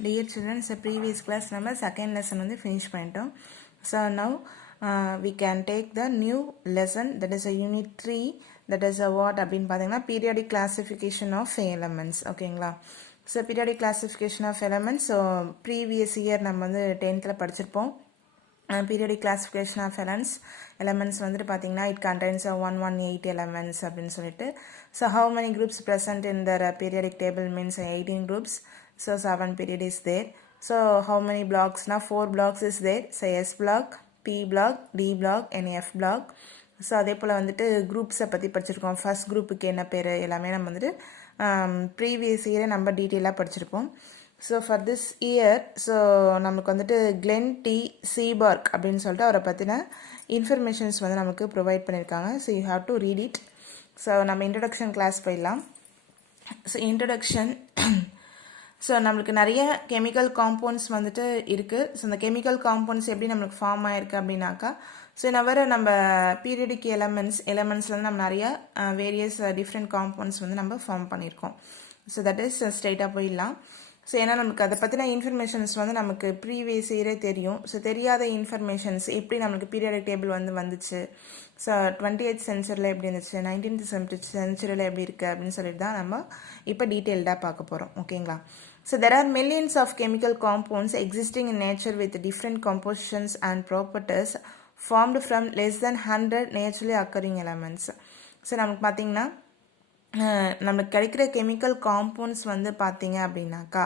Dear children, so previous class நம்ம second lesson வந்து finish பண்ணிட்டோம். So now we can take the new lesson, that is a unit 3, that is a what அப்படின்னு பார்த்தீங்கன்னா periodic classification of elements. ஓகேங்களா? So periodic classification of elements, so previous year நம்ம வந்து 10th படிச்சிருப்போம். Periodic classification of elements வந்துட்டு பார்த்தீங்கன்னா it contains 118 elements அப்படின்னு சொல்லிட்டு. So how many groups present in the periodic table means 18 groups. So 7 period is there. So how many blocks? Now 4 blocks is there. So S block, P block, D block and F block. So அதே போல் வந்துட்டு குரூப்ஸை பற்றி படிச்சிருக்கோம். First குரூப்புக்கு என்ன பேர் எல்லாமே நம்ம வந்துட்டு ப்ரீவியஸ் இயரே நம்ம டீட்டெயிலாக படிச்சிருப்போம். So for this year so நமக்கு வந்துட்டு கிளென் டி சீபர்க் அப்படின்னு சொல்லிட்டு அவரை பற்றின இன்ஃபர்மேஷன்ஸ் வந்து நமக்கு ப்ரொவைட் பண்ணியிருக்காங்க. So you have to read it. So நம்ம இன்ட்ரடக்ஷன் கிளாஸ் போயிடலாம். ஸோ இன்ட்ரடக்ஷன், ஸோ நம்மளுக்கு நிறைய கெமிக்கல் காம்பவுண்ட்ஸ் வந்துட்டு இருக்குது. ஸோ இந்த கெமிக்கல் காம்பவுண்ட்ஸ் எப்படி நம்மளுக்கு ஃபார்ம் ஆயிருக்கு அப்படின்னாக்கா, ஸோ இன்னவரை நம்ம பீரியடிக் எலமெண்ட்ஸ்லேருந்து நம்ம நிறைய வேரியஸ் டிஃப்ரெண்ட் காம்பவுண்ட்ஸ் வந்து நம்ம ஃபார்ம் பண்ணியிருக்கோம். ஸோ தட் இஸ் ஸ்ட்ரெயிட்டாக போயிடலாம். ஸோ ஏன்னா நமக்கு அதை பற்றின இன்ஃபர்மேஷன்ஸ் வந்து நமக்கு ப்ரீவியஸ் இயரே தெரியும். ஸோ தெரியாத இன்ஃபர்மேஷன்ஸ் எப்படி நம்மளுக்கு பீரியடிக் டேபிள் வந்து வந்துச்சு, ஸோ 20th சென்ச்சுரியில் எப்படி இருந்துச்சு, 19th சென்ச்சுரியில் எப்படி இருக்குது அப்படின்னு சொல்லிட்டு தான் நம்ம இப்போ டீட்டெயில்டாக பார்க்க போகிறோம். ஓகேங்களா? So there are millions of chemical compounds existing in nature with different compositions and properties formed from less than 100 naturally occurring elements. So நமக்கு பார்த்தீங்கன்னா நம்மளுக்கு கிடைக்கிற கெமிக்கல் காம்பவுண்ட்ஸ் வந்து பார்த்தீங்க அப்படின்னாக்கா,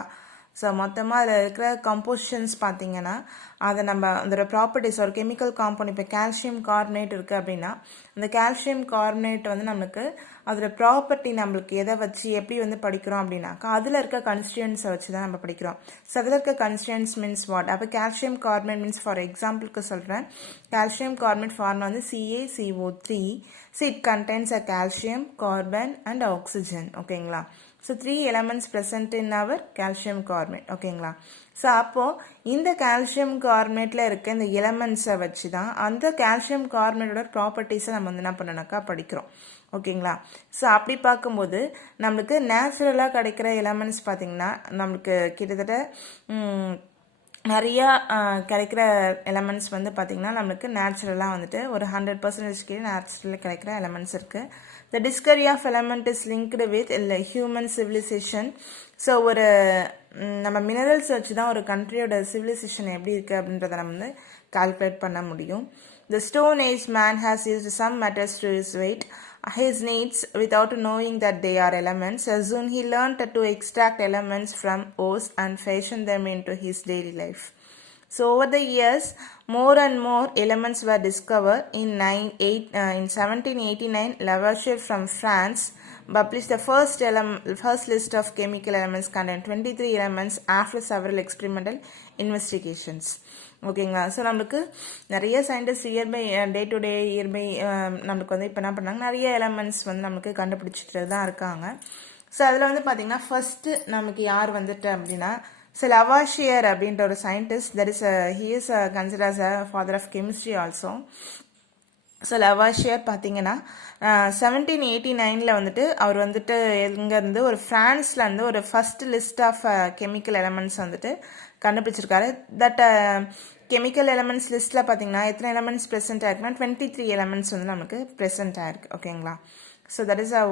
ஸோ மொத்தமாக அதில் இருக்கிற கம்போசிஷன்ஸ் பார்த்தீங்கன்னா அதை நம்ம அதோட ப்ராப்பர்ட்டிஸ், ஒரு கெமிக்கல் காம்பவுண்ட் இப்போ கால்சியம் கார்பனேட் இருக்குது அப்படின்னா அந்த கால்சியம் கார்பனேட் வந்து நம்மளுக்கு அதோட ப்ராப்பர்ட்டி நம்மளுக்கு எதை வச்சு எப்படி வந்து படிக்கிறோம் அப்படின்னாக்கா அதில் இருக்க கன்ஸ்டியூன்ஸை வச்சு தான் நம்ம படிக்கிறோம். ஸோ அதில் இருக்க கன்ஸ்டியூன்ஸ் மீன்ஸ் வாட்? அப்போ கால்சியம் கார்பனேட் மீன்ஸ் ஃபார் எக்ஸாம்பிளுக்கு சொல்கிறேன், கால்சியம் கார்பனேட் ஃபார்முலா வந்து CaCO3. So it contains a calcium, carbon and oxygen. ஓகேங்களா? So 3 elements present in our calcium carbonate. ஓகேங்களா? ஸோ அப்போது இந்த கால்சியம் கார்பனேட்டில் இருக்க இந்த எலமெண்ட்ஸை வச்சு தான் அந்த கால்சியம் கார்பனேட்டோட ப்ராப்பர்ட்டிஸை நம்ம வந்து என்ன பண்ணனாக்கா படிக்கிறோம். ஓகேங்களா? ஸோ அப்படி பார்க்கும்போது நம்மளுக்கு நேச்சுரலாக கிடைக்கிற எலமெண்ட்ஸ் பார்த்திங்கன்னா நம்மளுக்கு கிட்டத்தட்ட நிறையா கிடைக்கிற எலமெண்ட்ஸ் வந்து பார்த்திங்கன்னா நம்மளுக்கு நேச்சுரலாக வந்துட்டு ஒரு 100% நேச்சுரலாக கிடைக்கிற எலமெண்ட்ஸ் இருக்குது. The discovery of element is linked with human civilization. So ஒரு நம்ம மினரல்ஸ் வச்சு தான் ஒரு கண்ட்ரியோட சிவிலைசேஷன் எப்படி இருக்குது அப்படின்றத நம்ம வந்து கால்குலேட் பண்ண முடியும். The Stone Age man has used some metals to his weight, his needs, without knowing that they are elements. Soon he learned to extract elements from ores and fashion them into his daily life. So over the years, more and more elements were discovered. In 1789, Lavoisier from France published the first list of chemical elements containing 23 elements after several experimental investigations. ஓகேங்களா? So நம்மளுக்கு நிறைய scientist day to day நம்மளுக்கு வந்து இப்போ என்ன பண்ணாங்க, நிறைய elements வந்து நமக்கு கண்டுபிடிச்சிட்டு தான் இருக்காங்க. ஸோ அதில் வந்து பார்த்திங்கன்னா ஃபஸ்ட்டு நமக்கு யார் வந்துட்டு அப்படின்னா, ஸோ லவாஷியர் அப்படின்ற ஒரு scientist, that is he is consider as a father of chemistry also. So Lavoisier பார்த்தீங்கன்னா 1789 வந்துட்டு அவர் வந்துட்டு எங்கேருந்து ஒரு ஃப்ரான்ஸ்லேருந்து ஒரு first list of chemical elements வந்துட்டு கண்டுபிடிச்சிருக்காரு. தட் கெமிக்கல் எலமெண்ட்ஸ் லிஸ்ட்டில் பார்த்தீங்கன்னா எத்தனை எலமெண்ட்ஸ் ப்ரெசென்ட் ஆயிருக்குன்னா 23 எலமெண்ட்ஸ் வந்து நமக்கு ப்ரெசென்ட் ஆயிருக்கு. ஓகேங்களா? So that is a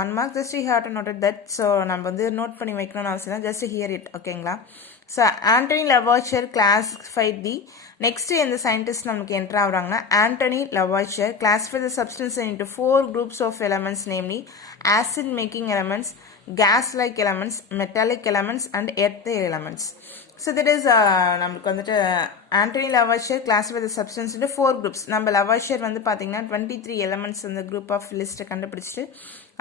1 mark. Just you have to note that. So நம்ம வந்து நோட் பண்ணி வைக்கணும்னு அவசியம் தான், ஜஸ்ட் ஹியர் இட். ஓகேங்களா? So Antony Lavoisier classified the next எந்த சயின்டிஸ்ட் நமக்கு என்டர் ஆகுறாங்கன்னா, Antony Lavoisier classified the substance into 4 groups of elements, namely acid making elements, gas like elements, metallic elements and earth elements. So that is நமக்கு வந்துட்டு Antony Lavoisier classified the substance into 4 groups. நம்ம லவாஷியர் வந்து பார்த்தீங்கன்னா 23 elements அந்த group of லிஸ்ட்டை கண்டுபிடிச்சிட்டு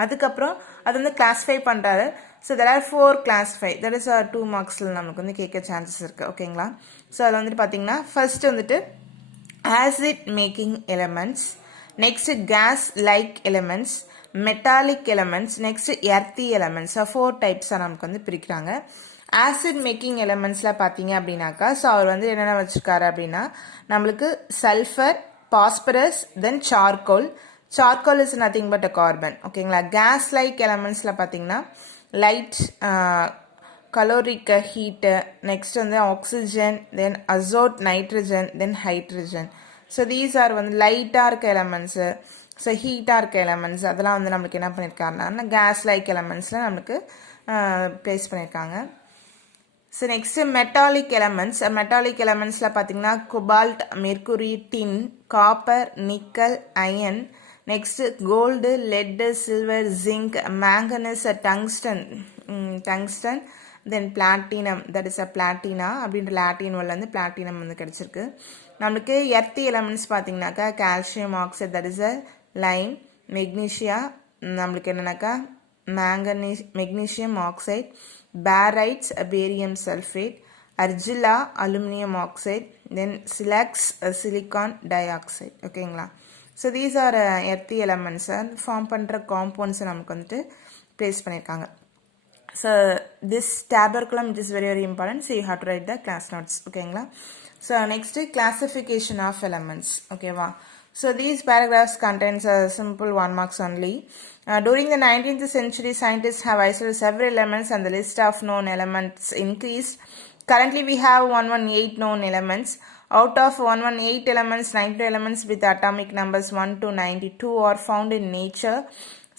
அதுக்கப்புறம் அது வந்து கிளாஸிஃபை பண்ணுறாரு. So there are 4 classify, that is 2 marksல நமக்கு வந்து கேட்க சான்சஸ் இருக்குது. ஓகேங்களா? ஸோ அதில் வந்துட்டு பார்த்தீங்கன்னா ஃபர்ஸ்ட் வந்துட்டு acid making elements, next gas like elements, metallic elements, next earthy elements. 4 டைப்ஸாக நமக்கு வந்து பிரிக்கிறாங்க. ஆசிட் மேக்கிங் எலமெண்ட்ஸில் பார்த்தீங்க அப்படின்னாக்கா, ஸோ அவர் வந்து என்னென்ன வச்சுருக்காரு அப்படின்னா நம்மளுக்கு sulphur, phosphorus, then charcoal. Charcoal is nothing but a carbon. ஓகேங்களா? கேஸ் லைக் எலமெண்ட்ஸில் பார்த்தீங்கன்னா லைட், caloric heat, next வந்து oxygen, then azote, nitrogen, then hydrogen. So these are வந்து லைட்டாக இருக்க elements, ஸோ ஹீட்டாக இருக்க எலமெண்ட்ஸ் அதெல்லாம் வந்து நம்மளுக்கு என்ன பண்ணியிருக்காருன்னா கேஸ் லைக் எலமெண்ட்ஸில் நம்மளுக்கு ப்ளேஸ் பண்ணியிருக்காங்க. ஸோ நெக்ஸ்ட்டு மெட்டாலிக் எலமெண்ட்ஸில் பார்த்தீங்கன்னா cobalt, mercury, tin, copper, nickel, iron, next gold, lead, silver, zinc, manganese, tungsten, then platinum, that is platina அப்படின்ற லாட்டின் வேர்ட்லேருந்து பிளாட்டினம் வந்து கிடச்சிருக்கு. நம்மளுக்கு எர்த்தி எலமெண்ட்ஸ் பார்த்தீங்கன்னாக்கா calcium oxide, that is lime, magnesia, நம்மளுக்கு என்னன்னாக்கா magnesium oxide, barytes, barium sulphate, argilla, aluminium oxide, then silex, silicon dioxide. ஓகேங்களா? ஸோ தீஸ் ஆர் எர்த்தி எலமெண்ட்ஸை ஃபார்ம் பண்ணுற காம்பவுண்ட்ஸை நமக்கு வந்துட்டு ப்ளேஸ் பண்ணியிருக்காங்க. ஸோ திஸ் டேபர்குலம் it is very very important. So you have to write the class notes. ஓகேங்களா? So next classification of elements. ஓகேவா? So these paragraphs contains a simple 1 marks only. During the 19th century, scientists have isolated several elements and the list of known elements increased. Currently, we have 118 known elements. Out of 118 elements, 92 elements with atomic numbers 1 to 92 are found in nature.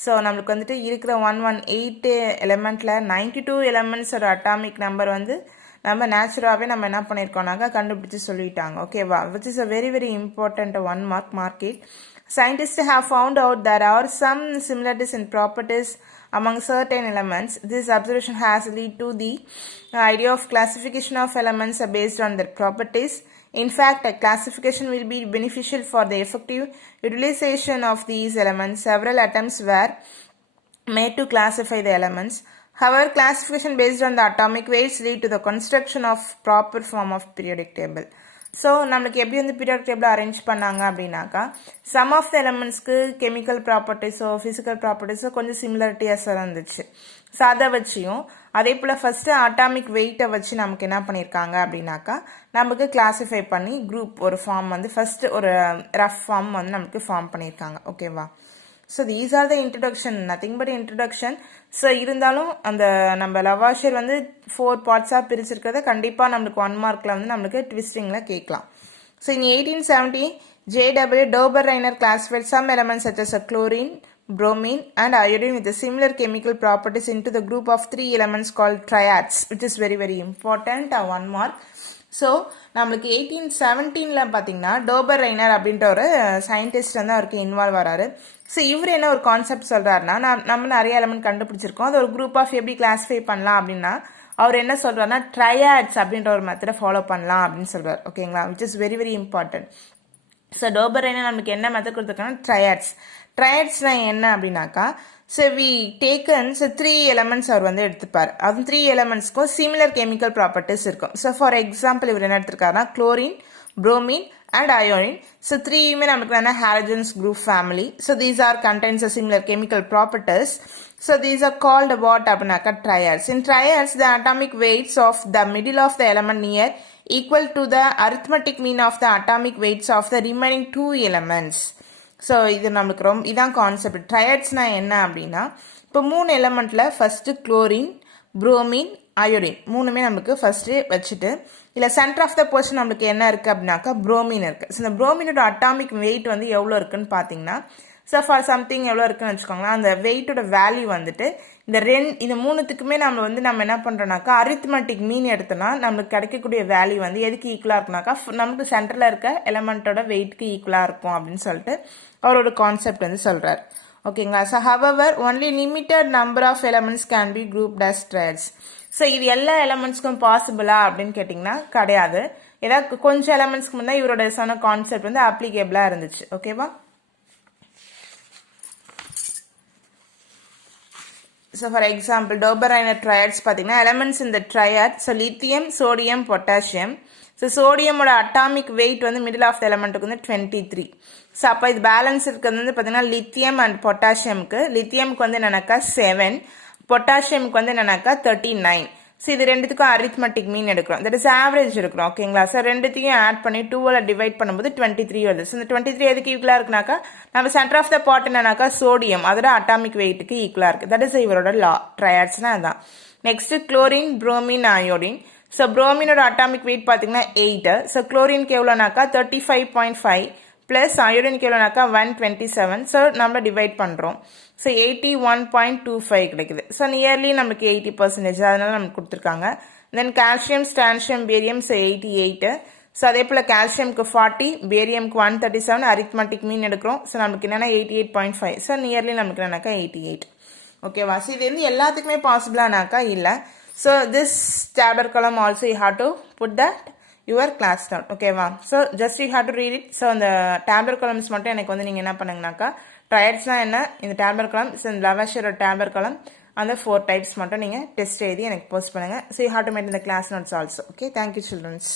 So நம்மளுக்கு வந்துட்டு இருக்கிற 118 எலிமெண்ட்டில் 92 எலிமெண்ட்ஸோட atomic number வந்து நம்ம நேச்சுரலாகவே நம்ம என்ன பண்ணியிருக்கோம்னாக்கா கண்டுபிடிச்சி சொல்லிட்டாங்க. ஓகேவா? Which is a very very important 1 mark market. Scientists have found out there are some similarities in properties among certain elements. This observation has led to the idea of classification of elements based on their properties. In fact, a classification will be beneficial for the effective utilization of these elements. Several attempts were made to classify the elements. However, classification based on the atomic weights lead to the construction of proper form of periodic table. ஸோ நம்மளுக்கு எப்படி வந்து periodic table arrange பண்ணாங்க அப்படின்னாக்கா some of the எலமெண்ட்ஸ்க்கு chemical ப்ராப்பர்ட்டிஸோ physical ப்ராப்பர்ட்டிஸோ கொஞ்சம் சிமிலாரிட்டியாஸாக இருந்துச்சு. ஸோ அதை வச்சியும் அதே போல் ஃபஸ்ட்டு அட்டாமிக் வெயிட்டை வச்சு நமக்கு என்ன பண்ணியிருக்காங்க அப்படின்னாக்கா நமக்கு கிளாஸிஃபை பண்ணி குரூப் ஒரு ஃபார்ம் வந்து ஃபஸ்ட்டு ஒரு ரஃப் ஃபார்ம் வந்து நமக்கு ஃபார்ம் பண்ணியிருக்காங்க. ஓகேவா? So these R the introduction, nothing but introduction. So இருந்தாலும் அந்த நம்ம லவாஷர் வந்து 4 பார்ட்ஸாக பிரிச்சிருக்கிறத கண்டிப்பாக நம்மளுக்கு 1 மார்க்கில் வந்து நம்மளுக்கு ட்விஸ்டிங்கில் கேட்கலாம். So in 1870 J.W. Dober-Reiner classified some elements such as chlorine, bromine and iodine with similar chemical properties into the group of 3 elements called triads, which is very very important, 1 mark. So நம்மளுக்கு 1817 பார்த்தீங்கன்னா டோபர் ரெய்னர் அப்படின்ற ஒரு scientist வந்து அவருக்கு involve வராரு. So இவர் என்ன ஒரு கான்செப்ட் சொல்கிறாருன்னா நம்ம நிறைய எலமெண்ட் கண்டுபிடிச்சிருக்கோம், அது ஒரு குரூப் ஆஃப் எப்படி கிளாஸிஃபை பண்ணலாம் அப்படின்னா அவர் என்ன சொல்கிறாருன்னா ட்ரையாட்ஸ் அப்படின்ற ஒரு மெத்தடை ஃபாலோ பண்ணலாம் அப்படின்னு சொல்கிறார். ஓகேங்களா? Which is very very important. So Döbereiner நமக்கு என்ன மெத்தட் கொடுத்துருக்காங்கன்னா ட்ரையாட்ஸ்னால் என்ன அப்படின்னாக்கா ஸோ வி டேக்கன் 3 எலமெண்ட்ஸ் அவர் வந்து எடுத்துப்பார். அது 3 எலமெண்ட்ஸ்க்கும் சிமிலர் கெமிக்கல் ப்ராப்பர்ட்டிஸ் இருக்கும். ஸோ ஃபார் எக்ஸாம்பிள் இவர் என்ன எடுத்திருக்காருன்னா chlorine, bromine and iodine. So 3 நமக்கு என்ன halogens group family. So these are contains a similar chemical properties. So these are called what அப்படின்னாக்கா triads. In triads, the atomic weights of the middle of the element near equal to the arithmetic mean of the atomic weights of the remaining 2 elements. So இது நம்மளுக்கு இதான் concept. ட்ரையாட்ஸ்னால் என்ன அப்படின்னா இப்போ 3 எலமெண்ட்டில் first chlorine, bromine, iodine 3மே நமக்கு first வச்சுட்டு இல்லை centre of the portion நம்மளுக்கு என்ன இருக்குது அப்படின்னாக்கா புரோமின் இருக்குது. ஸோ இந்த புரோமினோட அட்டாமிக் வெயிட் வந்து எவ்வளோ இருக்குன்னு பார்த்தீங்கன்னா ஸோ ஃபார் சம்திங் எவ்வளோ இருக்குன்னு வச்சுக்கோங்களேன். அந்த வெயிட்டோட வேல்யூ வந்துட்டு இந்த 3த்துக்குமே நம்ம என்ன பண்ணுறோம்னாக்கா அரித்மெட்டிக் மீன் எடுத்தோம்னா நம்மளுக்கு கிடைக்கக்கூடிய வேல்யூ வந்து எதுக்கு ஈக்குவலாக இருக்குனாக்கா நமக்கு சென்டரில் இருக்க எலமெண்ட்டோட வெயிட்க்கு ஈக்குவலாக இருக்கும் அப்படின்னு சொல்லிட்டு அவரோட கான்செப்ட் வந்து சொல்கிறார். ஓகேங்களா? So however only limited number of elements can be grouped as triads. So இது எல்லா எலமெண்ட்ஸ்க்கும் பாசிபிளா அப்படின்னு கேட்டிங்கன்னா கிடையாது. ஏதாவது கொஞ்சம் எலமெண்ட்ஸ்க்கு முன்னாடி இவரோட சொன்ன கான்செப்ட் வந்து அப்ளிகேபிளாக இருந்துச்சு. ஓகேவா? So for example Döbereiner triads பார்த்தீங்கன்னா எலமெண்ட்ஸ் இந்த triad, so lithium, sodium, potassium. So சோடியமோட அட்டாமிக் வெயிட் வந்து மிடில் ஆஃப் த எலமெண்ட்டுக்கு வந்து 23. ஸோ அப்போ இது பேலன்ஸ் இருக்கிறது வந்து பார்த்தீங்கன்னா லித்தியம் அண்ட் பொட்டாசியமுக்கு. லித்தியமுக்கு வந்து என்னன்னாக்கா 7, பொட்டாசியமுக்கு வந்து என்னன்னாக்கா 39. ஸோ இது ரெண்டுத்துக்கும் அரித்மெட்டிக் மீன் எடுக்கிறோம், தட் இஸ் ஆவரேஜ் எடுக்கிறோம். ஓகேங்களா? ஸோ ரெண்டுத்தையும் ஆட் பண்ணி 2 டிவைட் பண்ணும்போது 23 வருது. ஸோ இந்த 23 எதுக்கு ஈக்குவலாக இருக்குனாக்கா, நம்ம சென்டர் ஆஃப் த பாட் என்னன்னாக்கா சோடியம், அதோட அட்டாமிக் வெயிட்டுக்கு ஈக்குவலாக இருக்குது. தட் இஸ் இவரோட லா. ட்ரையாட்ஸ்னா அதான். Next chlorine, bromine, iodine. So புரோமினோட அட்டாமிக் வெயிட் பார்த்தீங்கன்னா 8. ஸோ குளோரினுக்கு எவ்வளோனாக்கா 35.5 ப்ளஸ் அயோடினுக்கு எவ்வளோனாக்கா 127. ஸோ நம்ம டிவைட் பண்ணுறோம். ஸோ 81.25 கிடைக்குது. ஸோ நியர்லி நமக்கு 80%, அதனால நமக்கு கொடுத்துருக்காங்க. Then calcium, strontium, barium, so 88. So அதே போல் கால்சியம்க்கு 40, பேரியம்க்கு 137, அரித்மெட்டிக் மீன் எடுக்கிறோம். ஸோ நமக்கு என்னென்னா 88.5. ஸோ நியர்லி நமக்கு என்னன்னாக்கா 88. ஓகேவா? ஸோ இது வந்து எல்லாத்துக்குமே பாசிபிளானாக்கா இல்லை. So this table column also you have to put that your class note. ஓகேவா? So just you have to read it. So அந்த டேபர் காலம்ஸ் மட்டும் எனக்கு வந்து நீங்கள் என்ன பண்ணுங்கனாக்கா, ட்ரையாட்ஸ்னால் என்ன, இந்த டேபர் காலம், ஸோ இந்த லவாஷரோட டேபர் காலம், அந்த 4 டைப்ஸ் மட்டும் நீங்கள் டெஸ்ட் எழுதி எனக்கு போஸ்ட் பண்ணுங்கள். So you have to made இந்த class notes also. Okay, thank you children's.